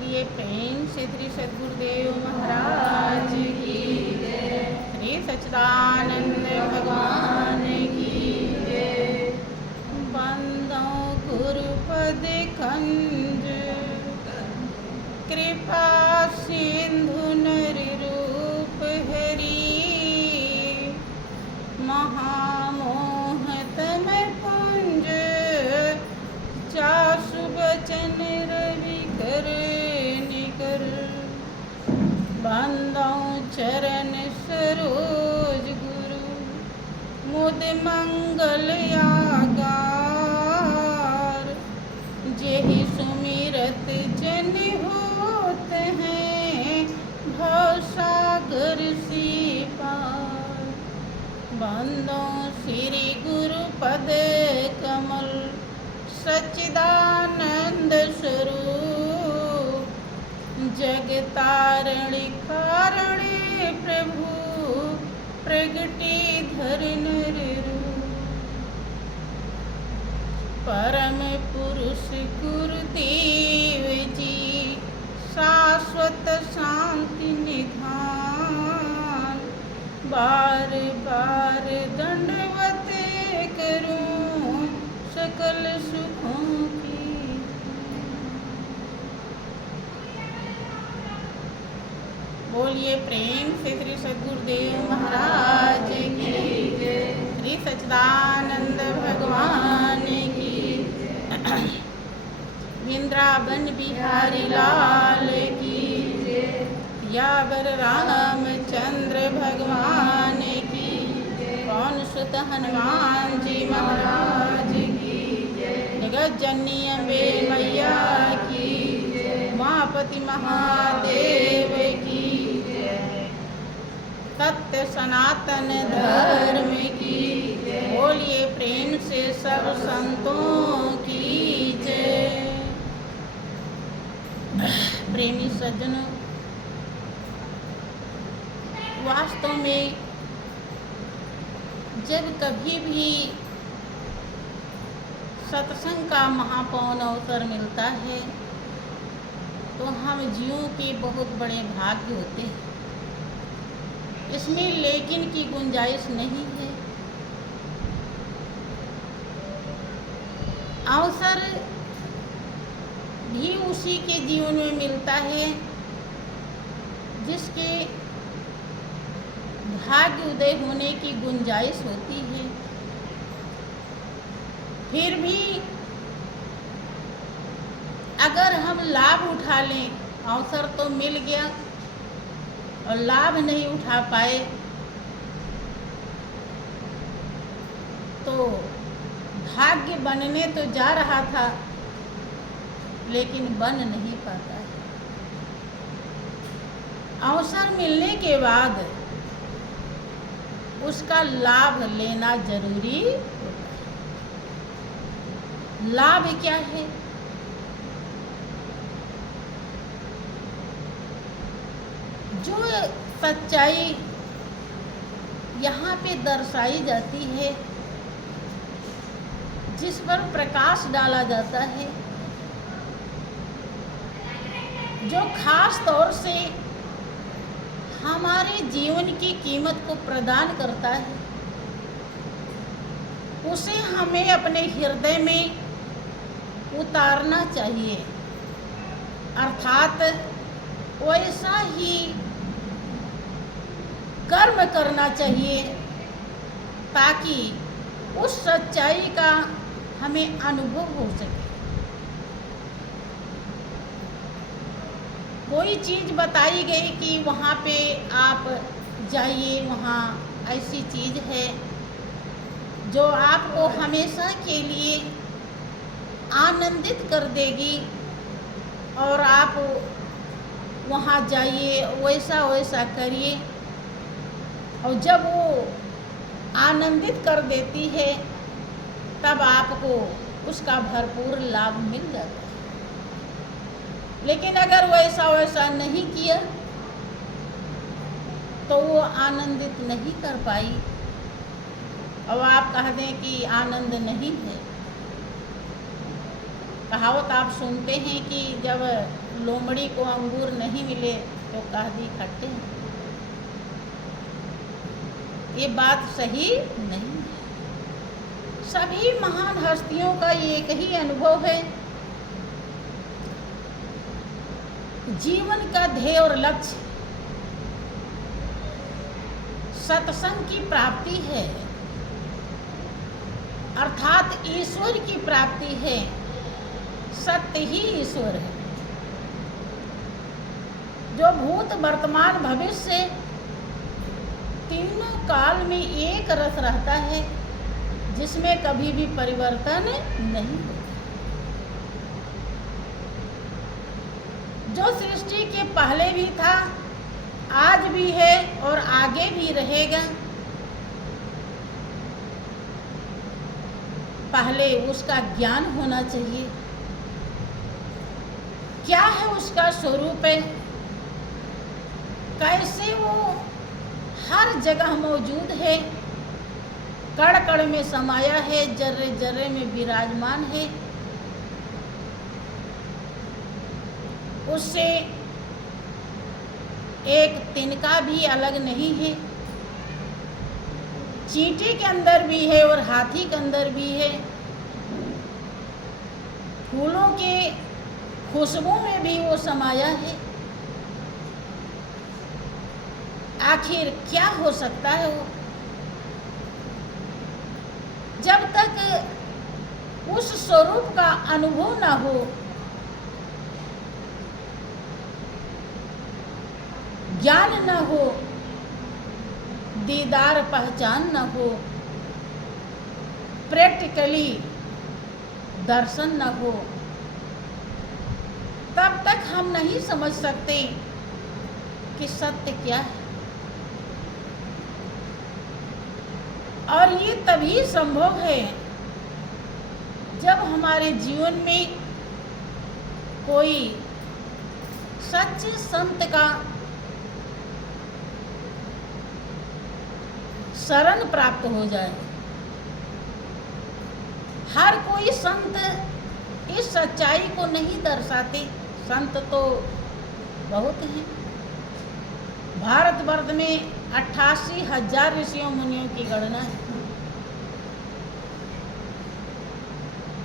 बोलिए प्रेम से श्री सद्गुरुदेव महाराज की जय। श्री सच्चिदानंद भगवान की जय। बंदो गुरुपद कंज कृपा सिंधु नर रूप हरि महामोहतम पुंज चासु बचन रवि कर निकर बंदो चरण सरोज गुरु मुद मंगल आगार जेहि सुमिरत जन होत हैं भव सागर सी पार। बंदो श्री गुरु पद कमल सच्चिदानंद स्वरूप जग तारण कारण प्रभु प्रगति धर नर रूप। परम पुरुष गुरुदेव जी शाश्वत शांति निधान बार बार दंडवत करूं सकल सुखों की। बोलिए प्रेम से श्री सद्गुरुदेव महाराज की जय। श्री सच्चिदानंद भगवान की वृंदावन बिहारी लाल की जय। यावर रामचंद्र भगवान की पवन सुत हनुमान जी महाराज की जय। जगत जननी अम्बे मैया की जय। उमापति महादेव की जय। सत्य सनातन धर्म की जय। बोलिए प्रेम से सब संतों की जय। प्रेमी सज्जनों, वास्तव में जब कभी भी सत्संग का महापावन अवसर मिलता है तो हम जीवों के बहुत बड़े भाग्य होते हैं। इसमें लेकिन की गुंजाइश नहीं है। अवसर भी उसी के जीवन में मिलता है जिसके भाग्य उदय होने की गुंजाइश होती है। फिर भी अगर हम लाभ उठा लें, अवसर तो मिल गया और लाभ नहीं उठा पाए तो भाग्य बनने तो जा रहा था लेकिन बन नहीं पाता है। अवसर मिलने के बाद उसका लाभ लेना जरूरी होता है। लाभ क्या है? जो सच्चाई यहाँ पे दर्शाई जाती है, जिस पर प्रकाश डाला जाता है, जो खास तौर से हमारे जीवन की कीमत को प्रदान करता है, उसे हमें अपने हृदय में उतारना चाहिए। अर्थात वैसा ही कर्म करना चाहिए ताकि उस सच्चाई का हमें अनुभव हो सके। कोई चीज़ बताई गई कि वहाँ पे आप जाइए, वहाँ ऐसी चीज़ है जो आपको हमेशा के लिए आनंदित कर देगी और आप वहाँ जाइए, वैसा वैसा करिए, और जब वो आनंदित कर देती है तब आपको उसका भरपूर लाभ मिल जाता है। लेकिन अगर वैसा वैसा नहीं किया तो वो आनंदित नहीं कर पाई। अब आप कह दें कि आनंद नहीं है, कहावत आप सुनते हैं कि जब लोमड़ी को अंगूर नहीं मिले तो कह दी खट्टे हैं। ये बात सही नहीं है। सभी महान हस्तियों का एक ही अनुभव है, जीवन का ध्येय और लक्ष्य सत्संग की प्राप्ति है, अर्थात ईश्वर की प्राप्ति है। सत्य ही ईश्वर है, जो भूत वर्तमान भविष्य तीनों काल में एक रस रहता है, जिसमें कभी भी परिवर्तन नहीं होता। जो सृष्टि के पहले भी था, आज भी है और आगे भी रहेगा। पहले उसका ज्ञान होना चाहिए, क्या है उसका स्वरूप है, कैसे वो हर जगह मौजूद है, कण कण में समाया है, जर्रे जर्रे में विराजमान है। उससे एक तिनका भी अलग नहीं है। चींटी के अंदर भी है और हाथी के अंदर भी है। फूलों के खुशबू में भी वो समाया है। आखिर क्या हो सकता है वो? जब तक उस स्वरूप का अनुभव ना हो, ज्ञान न हो, दीदार पहचान न हो, प्रैक्टिकली दर्शन न हो, तब तक हम नहीं समझ सकते कि सत्य क्या है। और ये तभी संभव है जब हमारे जीवन में कोई सच्चे संत का शरण प्राप्त हो जाए। हर कोई संत इस सच्चाई को नहीं दर्शाते। संत तो बहुत हैं। भारतवर्ष में 88,000 ऋषियों मुनियों की गणना है,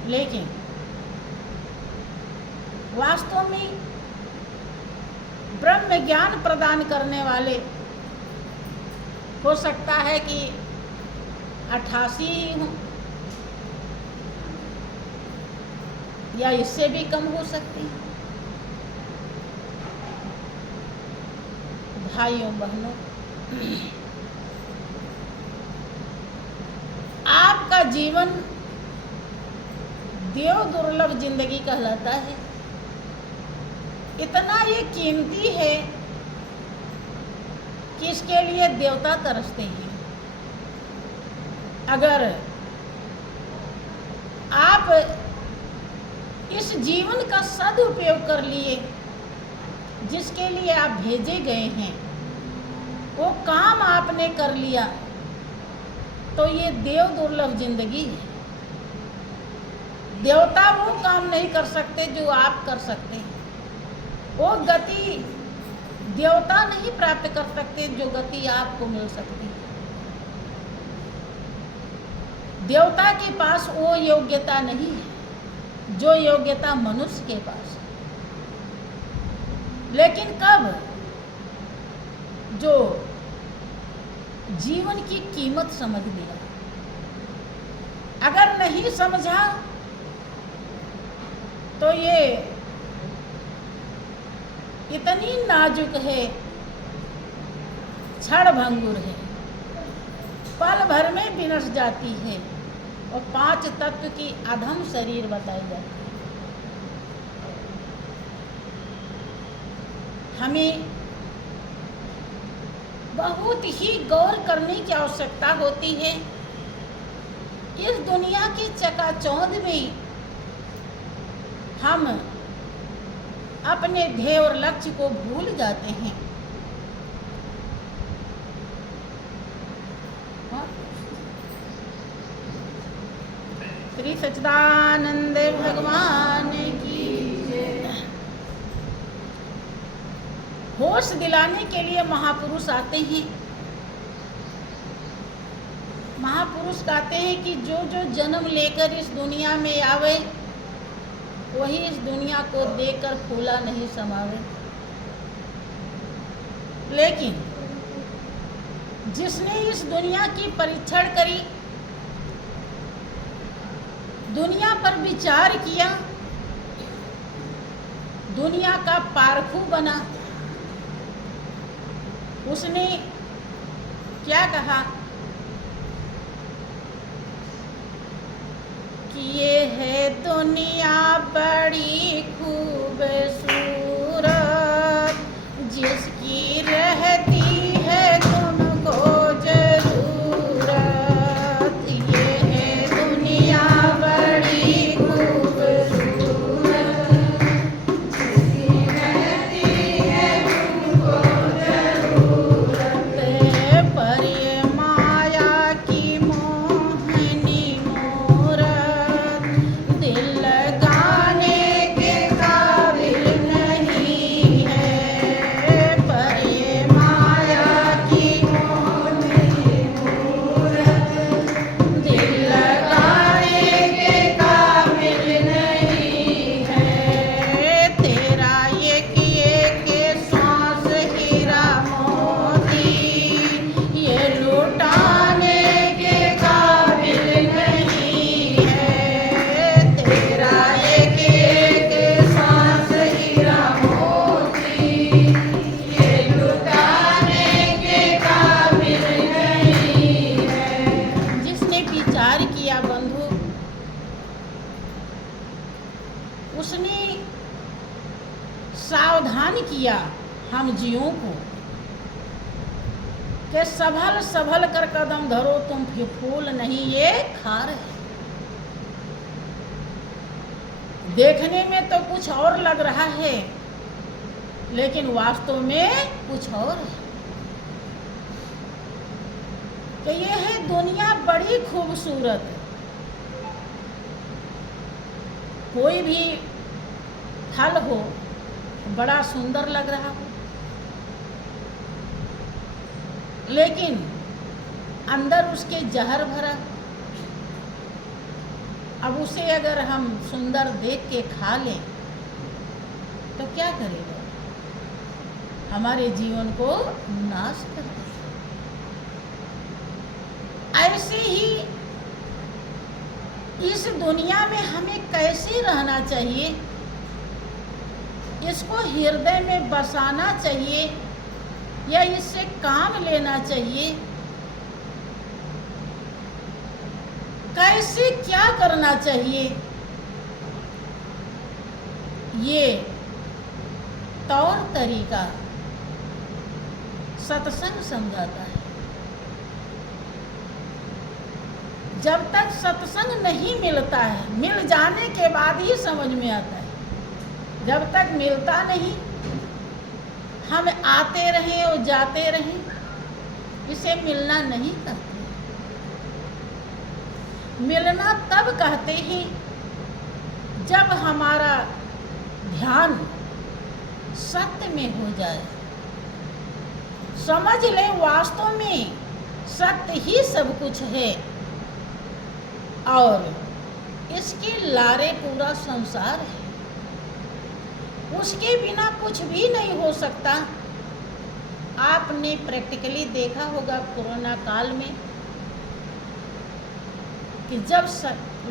लेकिन वास्तव में ब्रह्म ज्ञान प्रदान करने वाले हो सकता है कि 88 ही हों, या इससे भी कम हो सकती हैं। भाइयों बहनों, आपका जीवन देव दुर्लभ जिंदगी कहलाता है। इतना ये कीमती है कि इसके लिए देवता तरसते हैं। अगर आप इस जीवन का सदुपयोग कर लिए, जिसके लिए आप भेजे गए हैं, वो काम आपने कर लिया, तो ये देव दुर्लभ जिंदगी है। देवता वो काम नहीं कर सकते जो आप कर सकते हैं। वो गति देवता नहीं प्राप्त कर सकते जो गति आपको मिल सकती है। देवता के पास वो योग्यता नहीं है जो योग्यता मनुष्य के पास है। लेकिन कब जो जीवन की कीमत समझ लिया, अगर नहीं समझा तो ये इतनी नाजुक है, क्षण भंगुर है, पल भर में विनश जाती है और 5 तत्व की अधम शरीर बताई जाती है। हमें बहुत ही गौर करने की आवश्यकता होती है। इस दुनिया की चकाचौंध में हम अपने ध्येय और लक्ष्य को भूल जाते हैं। श्री सच्चिदानंद भगवान की जय। होश दिलाने के लिए महापुरुष आते हैं। महापुरुष कहते हैं कि जो जो जन्म लेकर इस दुनिया में आवे, वही इस दुनिया को देखकर फूला नहीं समावे। लेकिन जिसने इस दुनिया की परीक्षण करी, दुनिया पर विचार किया, दुनिया का पारखू बना, उसने क्या कहा कि ये है दुनिया बड़ी खूबसूरत, जिसकी रहती है तुमको जरूरत। ये है दुनिया बड़ी खूबसूरत, जिसकी रहती है तुमको जरूरत। पर ये माया की मोहनी मूरत, दिल लगाने के काबिल नहीं है। पर ये माया की मोहनी मूरत, दिल लगाने के काबिल नहीं है। तेरा एक श्वास हीरा मोती, ये लुटाने के काबिल नहीं है। तेरा एक श्वास हीरा मोती, ये लुटाने के काबिल नहीं है। जिसने विचार किया बंधु, उसने सावधान किया हम जीवों को कि संभल संभल कर कदम धरो, तुम फूल नहीं ये खार है। देखने में तो कुछ और लग रहा है, लेकिन वास्तव में कुछ और है। कि ये है दुनिया बड़ी खूबसूरत। कोई भी फल हो, बड़ा सुंदर लग रहा हो, लेकिन अंदर उसके जहर भरा। अब उसे अगर हम सुंदर देख के खा लें तो क्या करेगा? हमारे जीवन को नाश कर देगा। ऐसे ही इस दुनिया में हमें कैसे रहना चाहिए, इसको हृदय में बसाना चाहिए या इससे काम लेना चाहिए, कैसे क्या करना चाहिए, ये तौर तरीका सत्संग समझाता है। जब तक सत्संग नहीं मिलता है, मिल जाने के बाद ही समझ में आता है। जब तक मिलता नहीं, हम आते रहें और जाते रहें, इसे मिलना नहीं कहते। मिलना तब कहते हैं जब हमारा ध्यान सत्य में हो जाए। समझ ले वास्तव में सत्य ही सब कुछ है और इसके लारे पूरा संसार है। उसके बिना कुछ भी नहीं हो सकता। आपने प्रैक्टिकली देखा होगा कोरोना काल में कि जब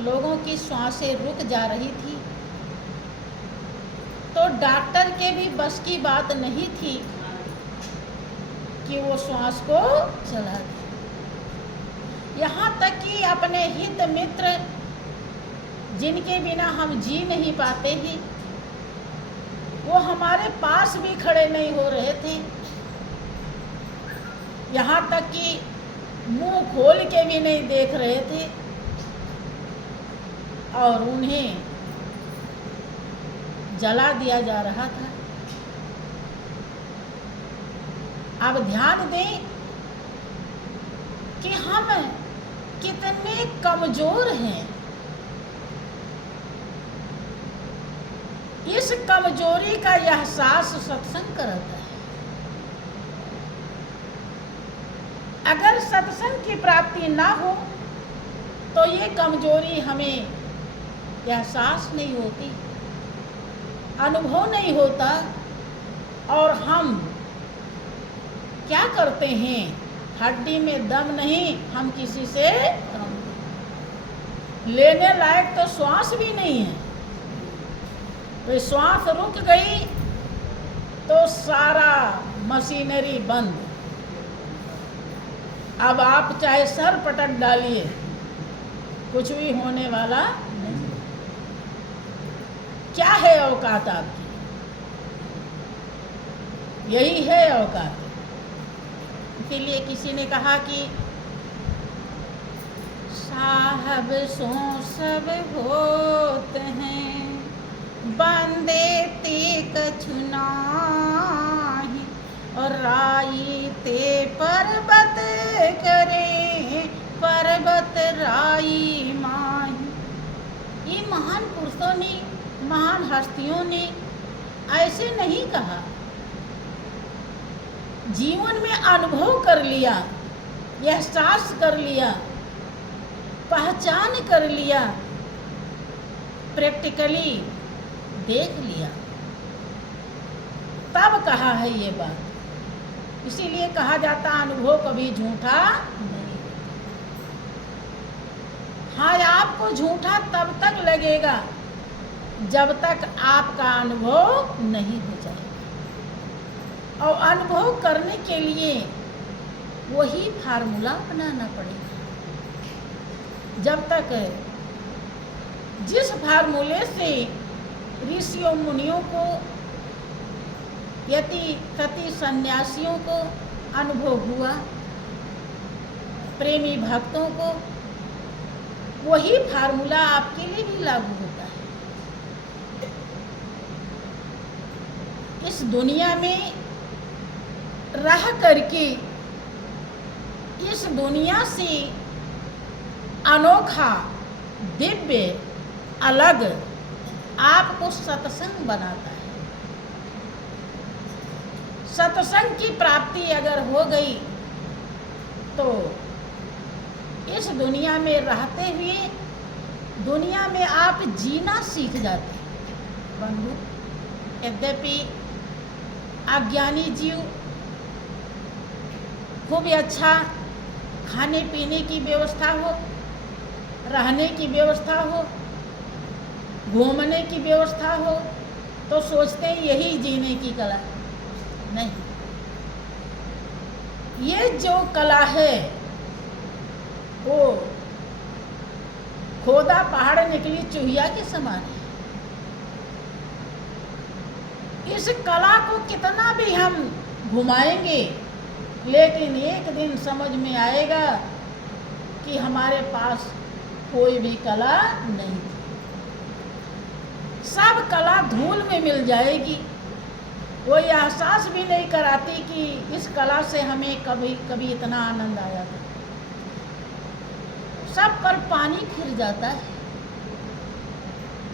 लोगों की सांसें रुक जा रही थी तो डॉक्टर के भी बस की बात नहीं थी कि वो श्वास को चला दे। यहाँ तक कि अपने हित मित्र जिनके बिना हम जी नहीं पाते हैं, वो हमारे पास भी खड़े नहीं हो रहे थे। यहाँ तक कि मुंह खोल के भी नहीं देख रहे थे और उन्हें जला दिया जा रहा था। अब ध्यान दें कि हम कितने कमजोर हैं। इस कमजोरी का एहसास सत्संग कराता है। अगर सत्संग की प्राप्ति ना हो तो ये कमजोरी हमें एहसास नहीं होती, अनुभव नहीं होता, और हम क्या करते हैं, हड्डी में दम नहीं, हम किसी से लेने लायक तो श्वास भी नहीं है। तो श्वास रुक गई तो सारा मशीनरी बंद। अब आप चाहे सर पटक डालिए, कुछ भी होने वाला नहीं। क्या है औकात आपकी? यही है औकात। इसीलिए किसी ने कहा कि साहब सो सब होते हैं, बंदे ते कछु नाही, और राई ते पर्वत करे, पर्वत राई माही। ये महान पुरुषों ने, महान हस्तियों ने ऐसे नहीं कहा। जीवन में अनुभव कर लिया, एहसास कर लिया, पहचान कर लिया, प्रैक्टिकली देख लिया, तब कहा है ये बात। इसीलिए कहा जाता अनुभव कभी झूठा नहीं। हाँ, आपको झूठा तब तक लगेगा जब तक आपका अनुभव नहीं हो जाए। और अनुभव करने के लिए वही फार्मूला अपनाना पड़ेगा। जब तक जिस फार्मूले से ऋषियों मुनियों को, यति सती सन्यासियों को अनुभव हुआ, प्रेमी भक्तों को, वही फार्मूला आपके लिए भी लागू होता है। इस दुनिया में रह करके इस दुनिया से अनोखा, दिव्य, अलग आपको सत्संग बनाता है। सत्संग की प्राप्ति अगर हो गई तो इस दुनिया में रहते हुए दुनिया में आप जीना सीख जाते हैं। बंधु, यद्यपि अज्ञानी जीव खूब अच्छा खाने पीने की व्यवस्था हो, रहने की व्यवस्था हो, घूमने की व्यवस्था हो, तो सोचते हैं यही जीने की कला। नहीं, ये जो कला है वो खोदा पहाड़ निकली चूहिया के समान है। इस कला को कितना भी हम घुमाएंगे, लेकिन एक दिन समझ में आएगा कि हमारे पास कोई भी कला नहीं थी। सब कला धूल में मिल जाएगी। वो ये एहसास भी नहीं कराती कि इस कला से हमें कभी कभी इतना आनंद आया था। सब पर पानी फिर जाता है।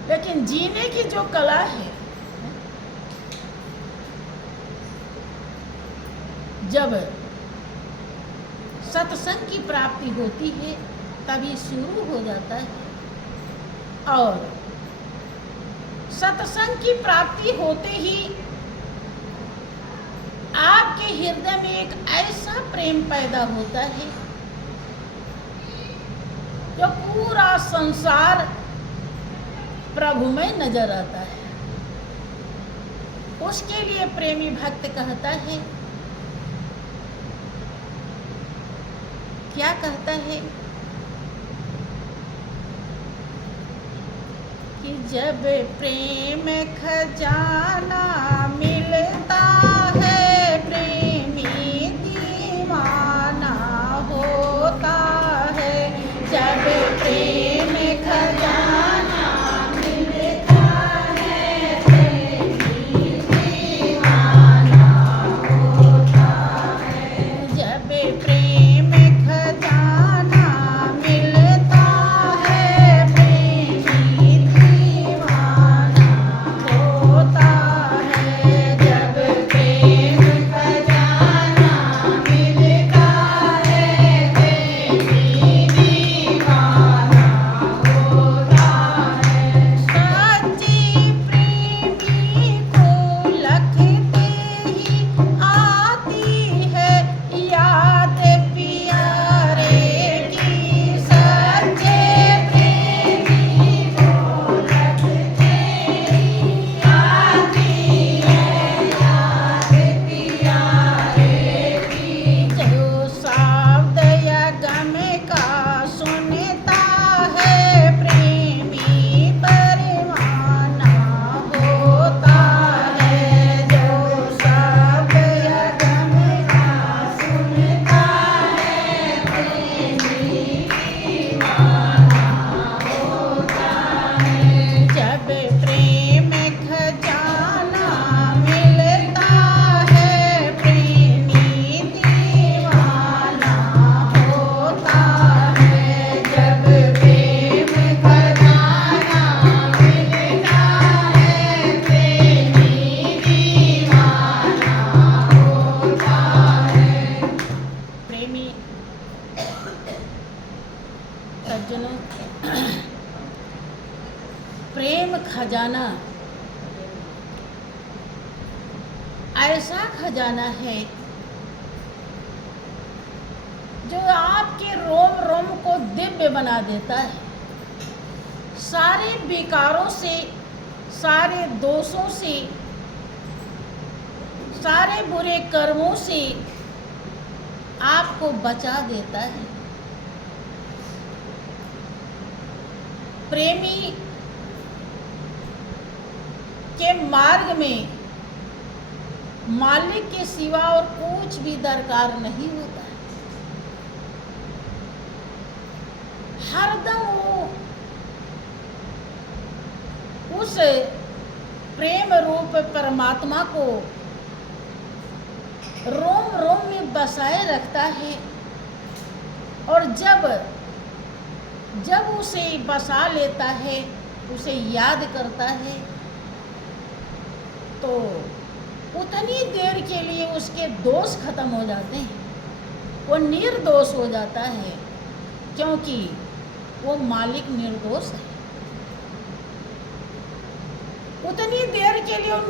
लेकिन जीने की जो कला है, जब सत्संग की प्राप्ति होती है तभी शुरू हो जाता है। और सत्संग की प्राप्ति होते ही आपके हृदय में एक ऐसा प्रेम पैदा होता है जो पूरा संसार प्रभु में नजर आता है। उसके लिए प्रेमी भक्त कहता है, क्या कहता है कि जब प्रेम खजाना मिलता है, प्रेमी दीवाना होता है। जब प्रेम खजाना मिलता है, प्रेमी दीवाना होता है। जब प्रेम खजाना मिलता है, प्रेमी दीवाना होता है। जब प्रेम खजाना ऐसा खजाना है जो आपके रोम रोम को दिव्य बना देता है। सारे विकारों से, सारे दोषों से, सारे बुरे कर्मों से आपको बचा देता है। प्रेमी के मार्ग में मालिक के सिवा और कुछ भी दरकार नहीं होता है। हरदम वो उस प्रेम रूप परमात्मा को रोम रोम में बसाए रखता है। और जब उसे बसा लेता है, उसे याद करता है, तो उतनी देर के लिए उसके दोष खत्म हो जाते हैं। वो निर्दोष हो जाता है, क्योंकि वो मालिक निर्दोष है। उतनी देर के लिए वो